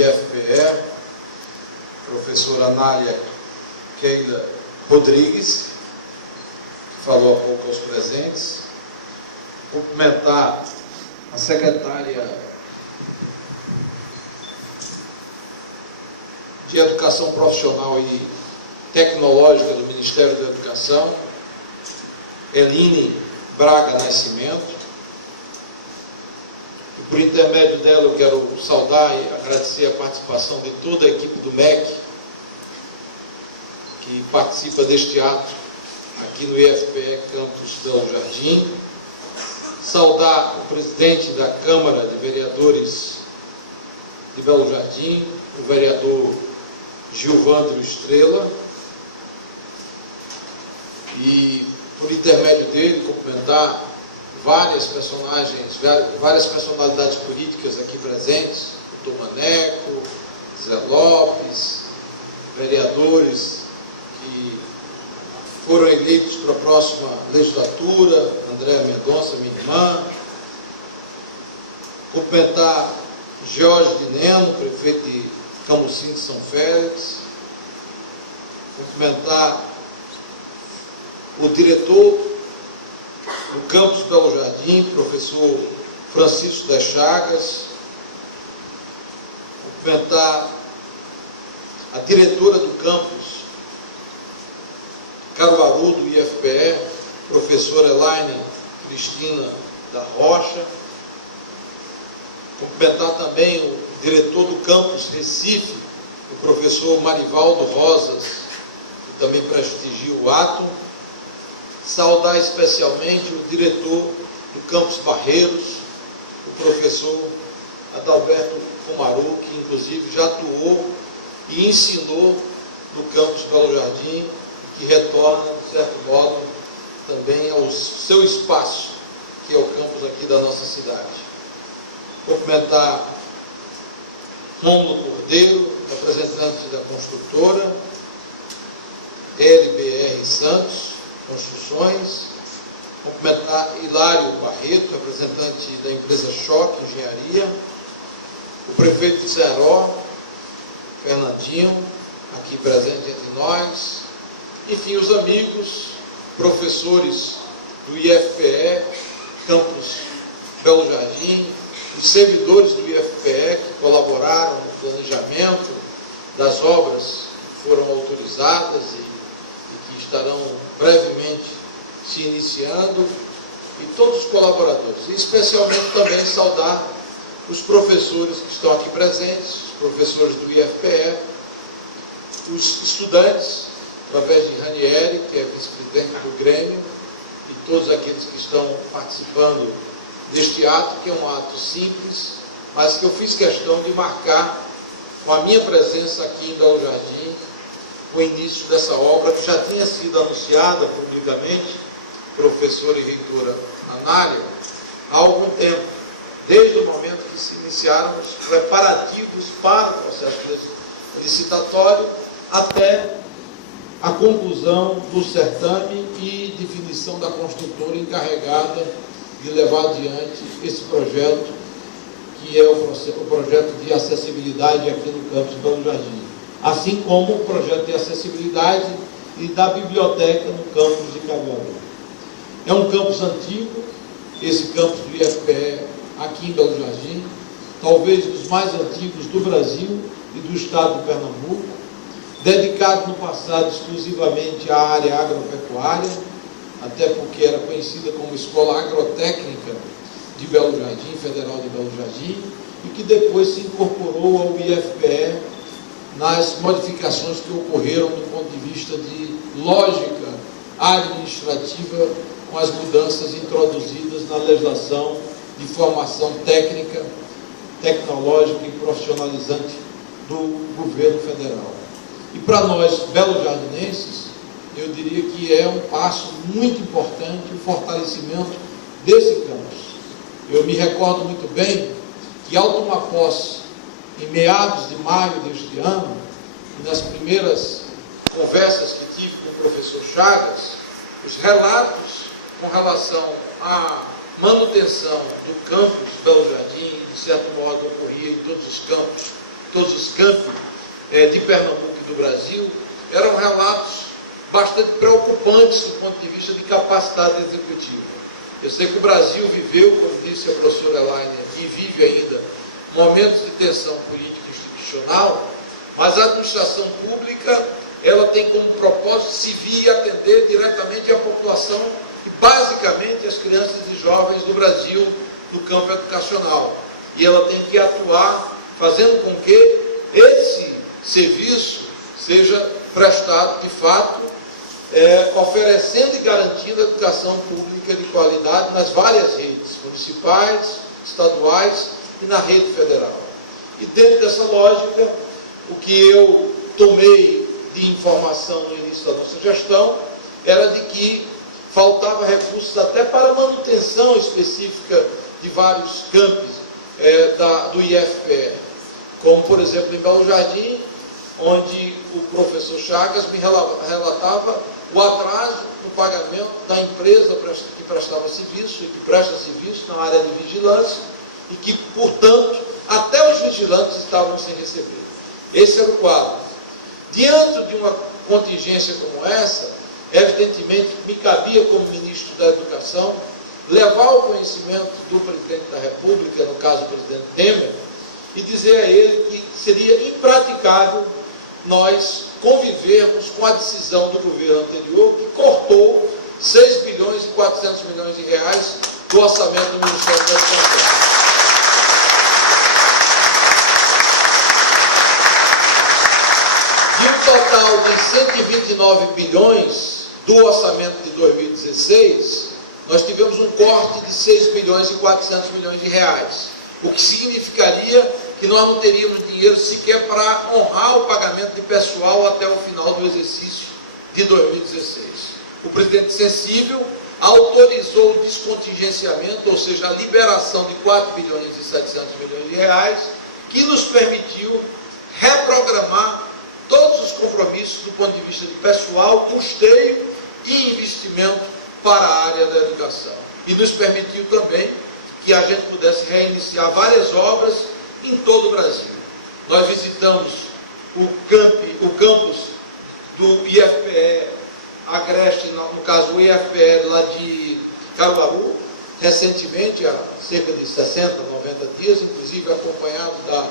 IFPE, professora Anália Keila Rodrigues, que falou há pouco aos presentes. Cumprimentar a secretária de Educação Profissional e Tecnológica do Ministério da Educação, Eline Braga Nascimento. E por intermédio dela eu quero saudar e agradecer a participação de toda a equipe do MEC, que participa deste ato aqui no IFPE Campus Belo Jardim. Saudar o presidente da Câmara de Vereadores de Belo Jardim, o vereador Gilvandro Estrela, e por intermédio dele cumprimentar várias personalidades políticas aqui presentes, o Dr. Maneco, Zé Lopes, vereadores que foram eleitos para a próxima legislatura, Andréa Mendonça, minha irmã. Cumprimentar Jorge de Neno, prefeito de Camusim de São Félix. Cumprimentar o diretor do campus Belo Jardim, professor Francisco das Chagas. Cumprimentar a diretora do campus Caruaru do IFPE, professora Elaine Cristina da Rocha. Cumprimentar também o diretor do campus Recife, o professor Marivaldo Rosas, que também prestigia o ato. Saudar especialmente o diretor do campus Barreiros, o professor Adalberto Comaru, que inclusive já atuou e ensinou no campus Belo Jardim, que retorna, de certo modo, também ao seu espaço, que é o campus aqui da nossa cidade. Cumprimentar Rômulo Cordeiro, representante da construtora, LBR Santos Construções. Cumprimentar Hilário Barreto, representante da empresa Choque Engenharia, o prefeito de Zeró, Fernandinho, aqui presente entre nós. Enfim, os amigos, professores do IFPE, Campus Belo Jardim, os servidores do IFPE que colaboraram no planejamento das obras que foram autorizadas e que estarão brevemente se iniciando, e todos os colaboradores. E especialmente também saudar os professores que estão aqui presentes, os professores do IFPE, os estudantes, através de Ranieri, que é vice-presidente do Grêmio, e todos aqueles que estão participando deste ato, que é um ato simples, mas que eu fiz questão de marcar com a minha presença aqui em Belo Jardim, o início dessa obra, que já tinha sido anunciada publicamente, professora e reitora Anália, há algum tempo, desde o momento que se iniciaram os preparativos para o processo licitatório, até a conclusão do certame e definição da construtora encarregada de levar adiante esse projeto, que é o projeto de acessibilidade aqui no campus Belo Jardim, assim como o projeto de acessibilidade e da biblioteca no campus de Caruaru. É um campus antigo, esse campus do IFPE aqui em Belo Jardim, talvez dos mais antigos do Brasil e do estado de Pernambuco, dedicado no passado exclusivamente à área agropecuária, até porque era conhecida como Escola Agrotécnica de Belo Jardim, Federal de Belo Jardim, e que depois se incorporou ao IFPE nas modificações que ocorreram do ponto de vista de lógica administrativa, com as mudanças introduzidas na legislação de formação técnica, tecnológica e profissionalizante do governo federal. E para nós, belo-jardinenses, eu diria que é um passo muito importante o fortalecimento desse campus. Eu me recordo muito bem que, ao tomar posse, em meados de maio deste ano, e nas primeiras conversas que tive com o professor Chagas, os relatos com relação à manutenção do campus Belo Jardim, de certo modo ocorria em todos os campos todos os campi de Pernambuco e do Brasil, eram relatos bastante preocupantes do ponto de vista de capacidade executiva. Eu sei que o Brasil viveu, como disse a professora Elaine, e vive ainda, momentos de tensão política e institucional, mas a administração pública, ela tem como propósito servir e atender diretamente a população e basicamente as crianças e jovens do Brasil no campo educacional. E ela tem que atuar fazendo com que esse serviço seja prestado de fato, oferecendo e garantindo a educação pública de qualidade nas várias redes, municipais, estaduais e na rede federal. E dentro dessa lógica, o que eu tomei de informação no início da nossa gestão era de que faltava recursos até para a manutenção específica de vários campos do IFPE, como por exemplo em Belo Jardim, onde o professor Chagas me relatava o atraso no pagamento da empresa que prestava serviço e que presta serviço na área de vigilância e que, portanto, até os vigilantes estavam sem receber. Esse era o quadro. Diante de uma contingência como essa, evidentemente, me cabia como ministro da Educação levar ao conhecimento do presidente da República, no caso o presidente Temer, e dizer a ele que seria impraticável nós convivermos com a decisão do governo anterior, que cortou 6 bilhões e 400 milhões de reais do orçamento do Ministério da Educação. De um total de 129 bilhões do orçamento de 2016, nós tivemos um corte de 6 bilhões e 400 milhões de reais, o que significaria que nós não teríamos dinheiro sequer para honrar o pagamento de pessoal até o final do exercício de 2016. O presidente sensível autorizou o descontingenciamento, ou seja, a liberação de 4 bilhões e 700 milhões de reais, que nos permitiu reprogramar todos os compromissos do ponto de vista de pessoal, custeio e investimento para a área da educação. E nos permitiu também que a gente pudesse reiniciar várias obras em todo o Brasil. Nós visitamos o campus do IFPE Agreste, no caso o IFPE lá de Caruaru, recentemente, há cerca de 60, 90 dias, inclusive acompanhado da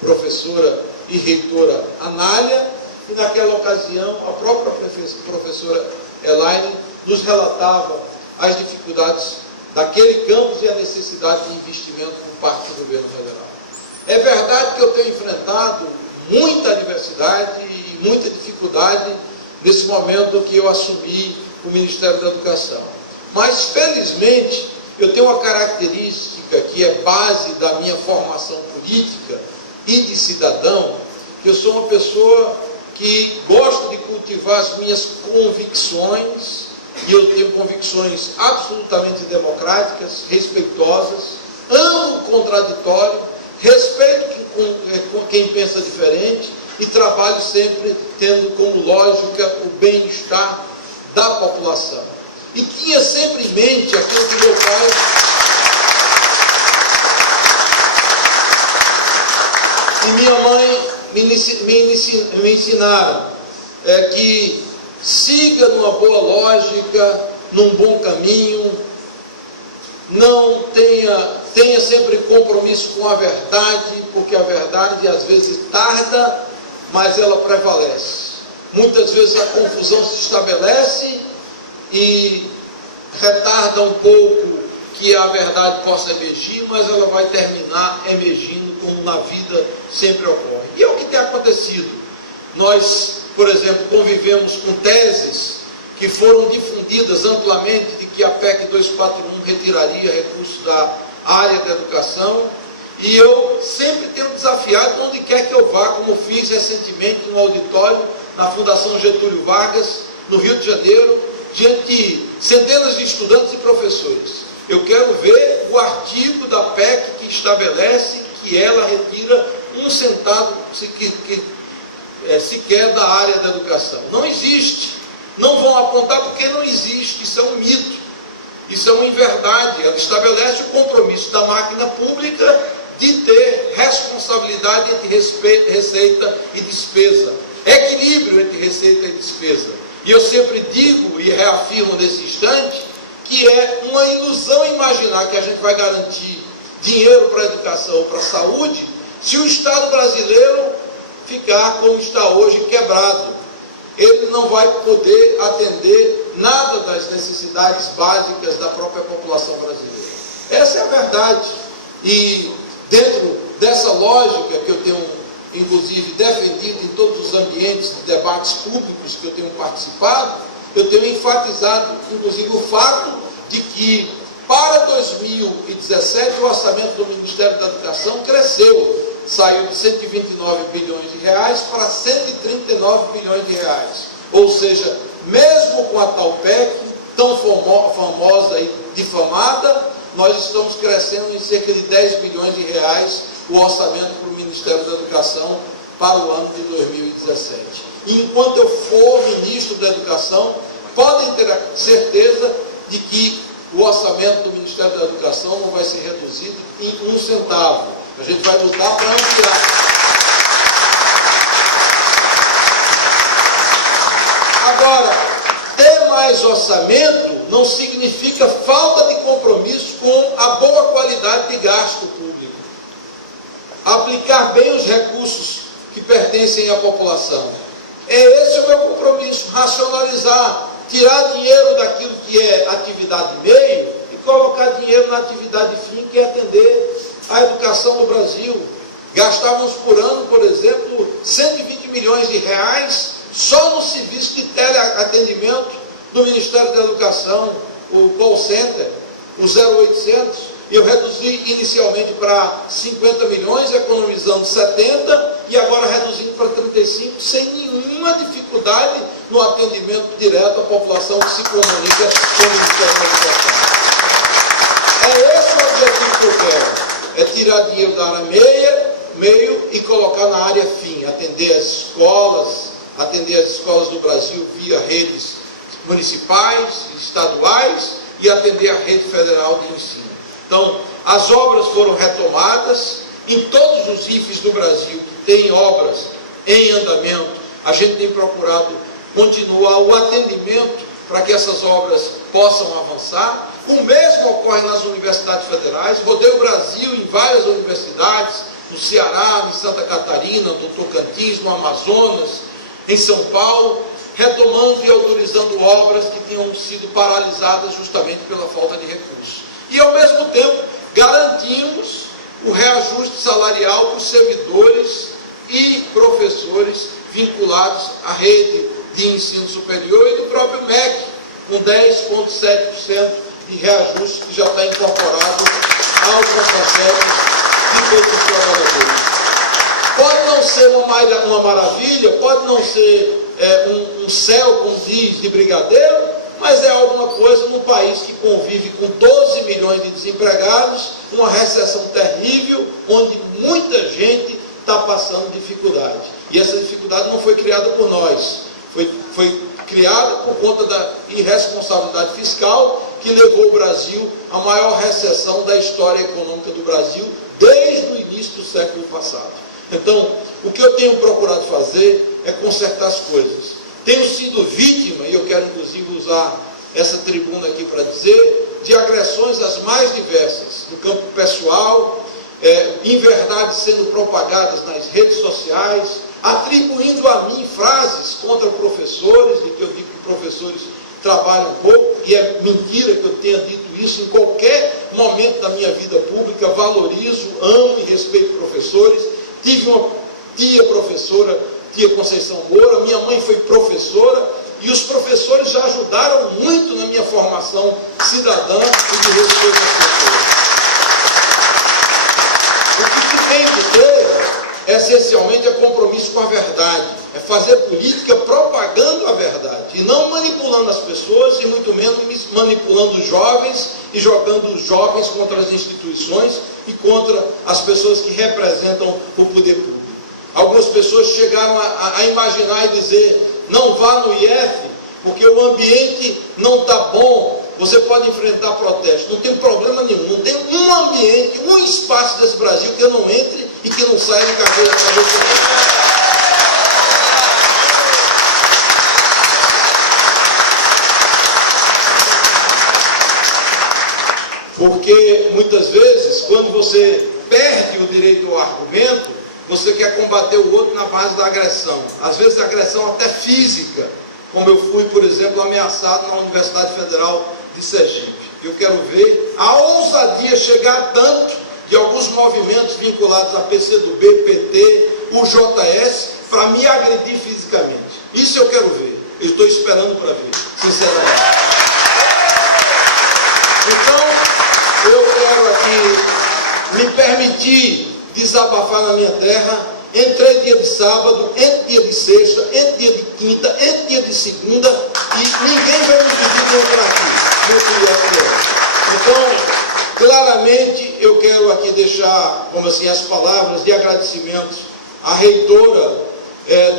professora e reitora Anália, e naquela ocasião a própria professora Elaine nos relatava as dificuldades daquele campus e a necessidade de investimento por parte do governo federal. É verdade que eu tenho enfrentado muita adversidade e muita dificuldade nesse momento que eu assumi o Ministério da Educação. Mas, felizmente, eu tenho uma característica que é base da minha formação política e de cidadão, que eu sou uma pessoa que gosto de cultivar as minhas convicções, e eu tenho convicções absolutamente democráticas, respeitosas, amo o contraditório, respeito com quem pensa diferente e trabalho sempre tendo como lógica o bem-estar da população. E tinha sempre em mente aquilo que meu pai e minha mãe me ensinaram, que siga numa boa lógica, num bom caminho, não tenha sempre compromisso com a verdade, porque a verdade às vezes tarda, mas ela prevalece. Muitas vezes a confusão se estabelece e retarda um pouco que a verdade possa emergir, mas ela vai terminar emergindo, como na vida sempre ocorre. E é o que tem acontecido. Nós, por exemplo, convivemos com teses que foram difundidas amplamente de que a PEC 241 retiraria recursos da área da educação, e eu sempre tenho desafiado onde quer que eu vá, como fiz recentemente no auditório na Fundação Getúlio Vargas, no Rio de Janeiro, diante de centenas de estudantes e professores. Eu quero ver o artigo da PEC que estabelece que ela retira 1 centavo sequer da área da educação. Não existe. Não vão apontar porque não existe. Isso é um mito. Isso é uma inverdade. Ela estabelece o compromisso da máquina pública de ter responsabilidade responsabilidade entre receita e despesa, equilíbrio entre receita e despesa. E eu sempre digo e reafirmo nesse instante que é uma ilusão imaginar que a gente vai garantir dinheiro para a educação ou para a saúde se o Estado brasileiro ficar como está hoje, quebrado. Ele não vai poder atender nada das necessidades básicas da própria população brasileira. Essa é a verdade. E dentro dessa lógica que eu tenho, inclusive, defendido em todos os ambientes de debates públicos que eu tenho participado, eu tenho enfatizado, inclusive, o fato de que, para 2017, o orçamento do Ministério da Educação cresceu. Saiu de 129 bilhões de reais para 139 bilhões de reais. Ou seja, mesmo com a tal PEC, tão famosa e difamada, nós estamos crescendo em cerca de 10 bilhões de reais o orçamento para o Ministério da Educação para o ano de 2017. E enquanto eu for ministro da Educação, podem ter a certeza de que o orçamento do Ministério da Educação não vai ser reduzido em 1 centavo. A gente vai lutar para ampliar. Agora, ter mais orçamento não significa falta de compromisso com a boa qualidade de gasto público. Aplicar bem os recursos que pertencem à população. Esse é o meu compromisso, racionalizar, tirar dinheiro daquilo que é atividade meio e colocar dinheiro na atividade fim, que é atender a educação do Brasil. Gastávamos por ano, por exemplo, 120 milhões de reais só no serviço de teleatendimento do Ministério da Educação, o call center, o 0800, e eu reduzi inicialmente para 50 milhões, economizando 70, e agora reduzindo para 35, sem nenhuma dificuldade no atendimento direto à população que se comunica com o Ministério da Educação. É esse o objetivo que eu quero. É tirar dinheiro da área meio e colocar na área fim, atender as escolas do Brasil via redes municipais, estaduais e atender a rede federal de ensino. Então, as obras foram retomadas em todos os IFES do Brasil que tem obras em andamento. A gente tem procurado continuar o atendimento para que essas obras possam avançar. O mesmo ocorre nas universidades federais. Rodei o Brasil em várias universidades, no Ceará, em Santa Catarina, no Tocantins, no Amazonas, em São Paulo, retomando e autorizando obras que tinham sido paralisadas justamente pela falta de recursos. E, ao mesmo tempo, garantimos o reajuste salarial para os servidores e professores vinculados à rede de ensino superior e do próprio MEC, com 10,7% de reajuste que já está incorporado ao contrato de todos os trabalhadores. Pode não ser uma maravilha, pode não ser um céu, como diz, de brigadeiro, mas é alguma coisa num país que convive com 12 milhões de desempregados, uma recessão terrível, onde muita gente está passando dificuldade. E essa dificuldade não foi criada por nós, foi criada por conta da irresponsabilidade fiscal que levou o Brasil à maior recessão da história econômica do Brasil desde o início do século passado. Então, o que eu tenho procurado fazer é consertar as coisas. Tenho sido vítima, e eu quero inclusive usar essa tribuna aqui para dizer, de agressões as mais diversas, no campo pessoal, inverdades sendo propagadas nas redes sociais, atribuindo a mim frases contra professores, de que eu digo que professores trabalham pouco, e é mentira que eu tenha dito isso. Em qualquer momento da minha vida pública, valorizo, amo e respeito professores. Tive uma tia professora, tia Conceição Moura, minha mãe foi professora, e os professores já ajudaram muito na minha formação cidadã e de respeito às pessoas. O que se tem que ter, essencialmente, é compromisso com a verdade, é fazer política propagando a verdade, e não manipulando as pessoas, e muito menos manipulando os jovens e jogando os jovens contra as instituições e contra as pessoas que representam o poder público. Algumas pessoas chegaram a imaginar e dizer: não vá no IF, porque o ambiente não está bom, você pode enfrentar protesto. Não tem problema nenhum, não tem um ambiente, um espaço desse Brasil que eu não entre e que não saia de cabeça. Porque muitas vezes, quando você perde o direito ao argumento, você quer combater o outro na base da agressão. Às vezes agressão até física, como eu fui, por exemplo, ameaçado na Universidade Federal de Sergipe. Eu quero ver a ousadia chegar tanto de alguns movimentos vinculados a PCdoB, PT, o JS, para me agredir fisicamente. Isso eu quero ver. Eu estou esperando para ver, sinceramente. Então, eu quero aqui me permitir desabafar na minha terra. Entrei dia de sábado, entre dia de sexta, entre dia de quinta, entre dia de segunda, e ninguém vai me pedir de entrar aqui. Então, claramente, eu quero aqui deixar, como assim, as palavras de agradecimento à reitora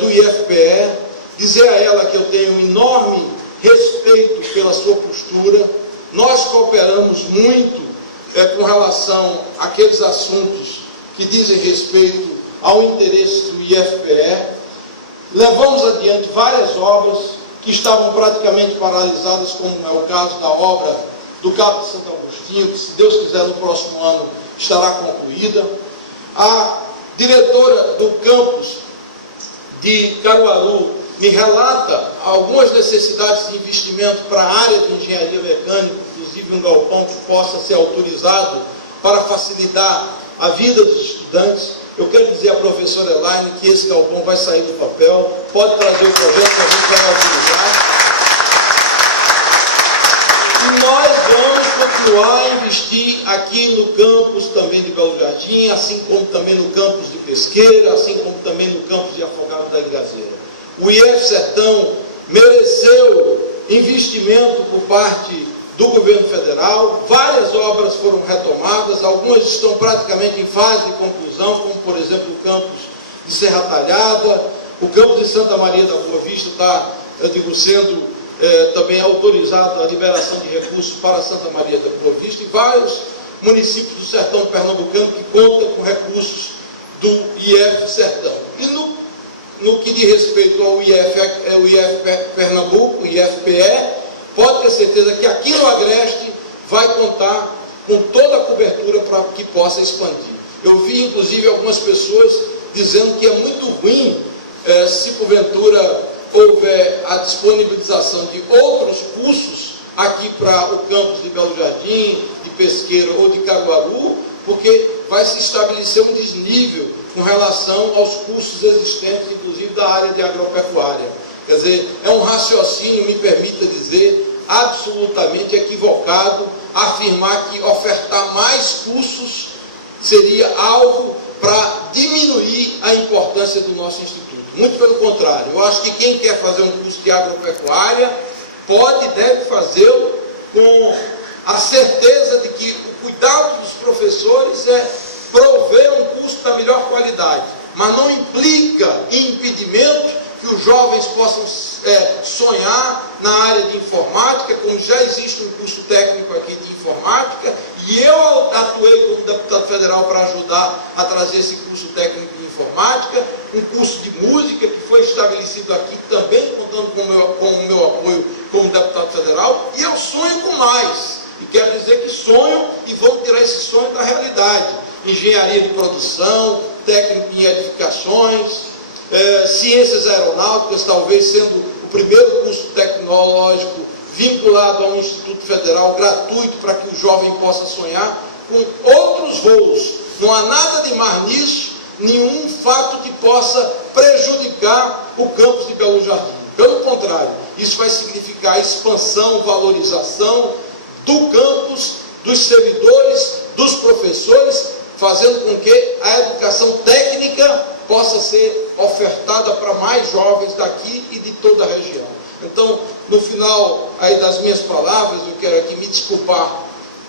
do IFPE, dizer a ela que eu tenho um enorme respeito pela sua postura. Nós cooperamos muito com relação àqueles assuntos que dizem respeito ao interesse do IFPE. Levamos adiante várias obras que estavam praticamente paralisadas, como é o caso da obra do Cabo de Santo Agostinho, que, se Deus quiser, no próximo ano estará concluída. A diretora do campus de Caruaru me relata algumas necessidades de investimento para a área de engenharia mecânica, inclusive um galpão que possa ser autorizado para facilitar a vida dos estudantes. Eu quero dizer à professora Elaine que esse galpão vai sair do papel, pode trazer o projeto que a gente vai autorizar. E nós vamos continuar a investir aqui no campus também de Belo Jardim, assim como também no campus de Pesqueira, assim como também no campus de Afogados da Igazeira. O IF Sertão mereceu investimento por parte do governo federal, várias obras foram retomadas, algumas estão praticamente em fase de conclusão, como por exemplo o campus de Serra Talhada, o campus de Santa Maria da Boa Vista está, sendo também autorizado a liberação de recursos para Santa Maria da Boa Vista, e vários municípios do sertão pernambucano que contam com recursos do IF Sertão. E no que diz respeito ao IF Pernambuco, o IFPE, pode ter certeza que aqui no Agreste vai contar com toda a cobertura para que possa expandir. Eu vi, inclusive, algumas pessoas dizendo que é muito ruim se, porventura, houver a disponibilização de outros cursos aqui para o campus de Belo Jardim, de Pesqueira ou de Caruaru, porque vai se estabelecer um desnível com relação aos cursos existentes, inclusive da área de agropecuária. Quer dizer, é um raciocínio, me permita dizer, absolutamente equivocado, afirmar que ofertar mais cursos seria algo para diminuir a importância do nosso instituto. Muito pelo contrário, eu acho que quem quer fazer um curso de agropecuária pode e deve fazê-lo com a certeza de que o cuidado dos professores é prover um curso da melhor qualidade, mas não implica em impedimento que os jovens possam sonhar na área de informática, como já existe um curso técnico aqui de informática, e eu atuei como deputado federal para ajudar a trazer esse curso técnico de informática, um curso de música que foi estabelecido aqui, também contando com o meu apoio como deputado federal, e eu sonho com mais, e quero dizer que sonho e vou tirar esse sonho da realidade. Engenharia de produção, técnico em edificações, ciências aeronáuticas, talvez sendo o primeiro curso tecnológico vinculado a um instituto federal gratuito para que o jovem possa sonhar com outros voos. Não há nada de mais nisso, nenhum fato que possa prejudicar o campus de Belo Jardim. Pelo contrário, isso vai significar expansão, valorização do campus, dos servidores, dos professores, fazendo com que a educação técnica possa ser ofertada para mais jovens daqui e de toda a região. Então, no final aí das minhas palavras, eu quero aqui me desculpar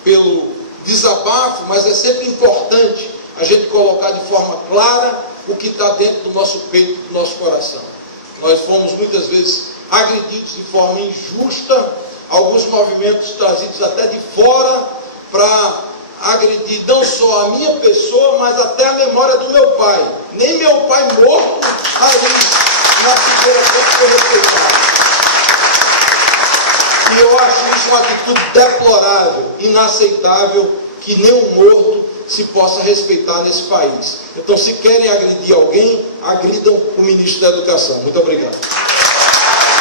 pelo desabafo, mas é sempre importante a gente colocar de forma clara o que está dentro do nosso peito, do nosso coração. Nós fomos muitas vezes agredidos de forma injusta, alguns movimentos trazidos até de fora para agredir não só a minha pessoa, mas até a memória do meu pai. Nem meu pai morto ali na Figueira Branca foi respeitado. E eu acho isso uma atitude deplorável, inaceitável, que nenhum morto se possa respeitar nesse país. Então, se querem agredir alguém, agridam o ministro da Educação. Muito obrigado.